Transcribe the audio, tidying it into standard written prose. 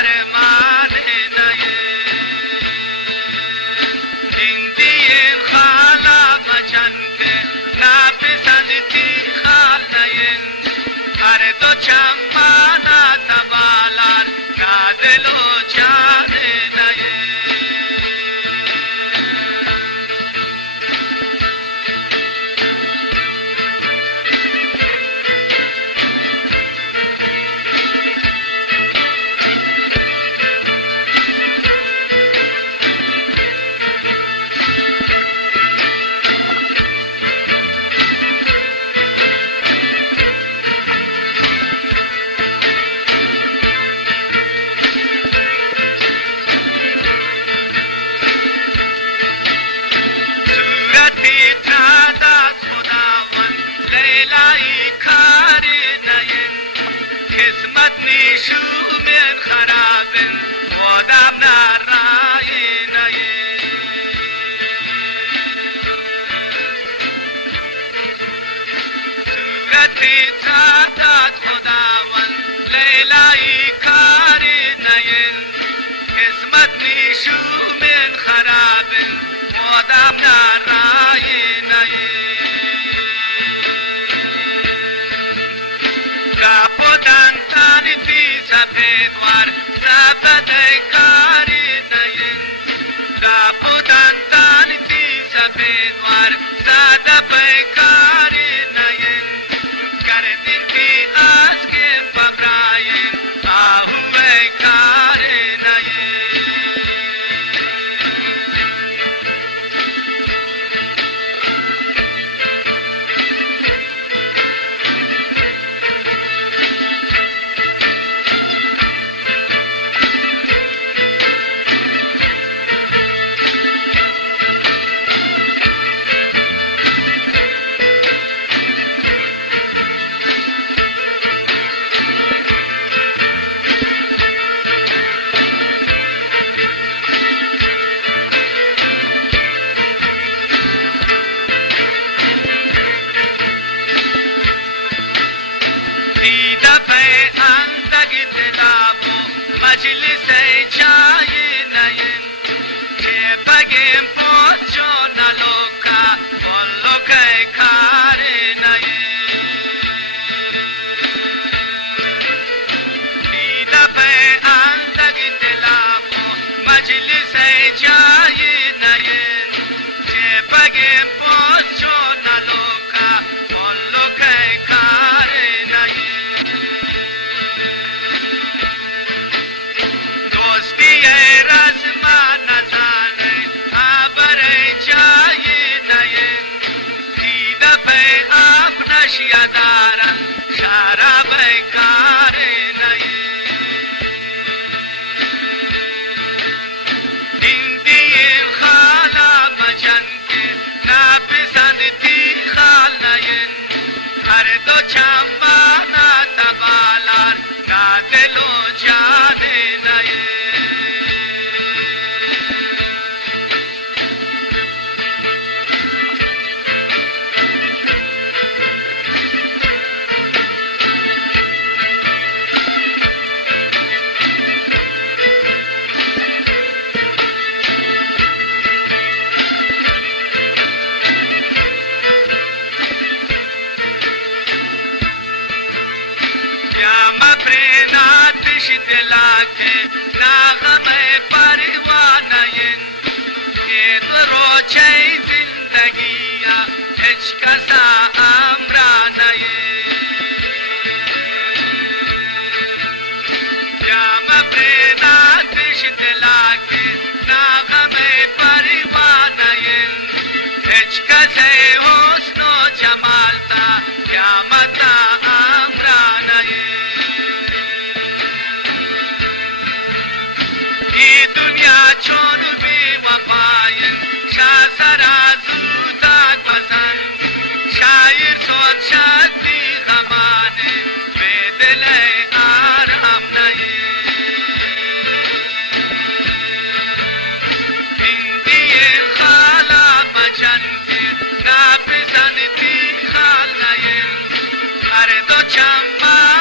ارمان نایه دیندین خالا مجن که نپسندتی خال نایه هر دو چمانا تبالار نادلو جان نایه قسمت نیشو من خرابن مادام نارای نایه صورتی تاتات خداوند لیلای کاری نایه قسمت نیشو من خرابن مادام نارای نایه کپودن تانیتی سفیدوار سبدای کاری نایه کپودن تانیتی سفیدوار سبدای کاری نایه کردین کی از که پبرای آهوی کاری نایه مجلس جای ناین که بگیم پوچو نلوکا ولوکای کار ناین دیده به اندگی دلابو مجلس جای ناین که بگیم پوچو نلوکا ولوکای کار ناین رزمان نزانه خبره جای ناین دیده به ابنش یادارن شراب کار ناین دیندین خالا مجن که نپسندتی خال ناین هر دو چمانا تبالار نادلو جان ناین دلاکه نغمه پروانین که تو روچه زندگیه هیچ کسا امرانین جام پریناتش دلاکه نغمه پروانین هیچ کسا حسن و جمال تا قیامتا امرانین دنیا چون بی وفاین شاه سرازو داد پسند شاعر سوت شدی غمانه به دل آرام نایی هندی خالا مجن که نپسندتی خال نایی هر دو چمبا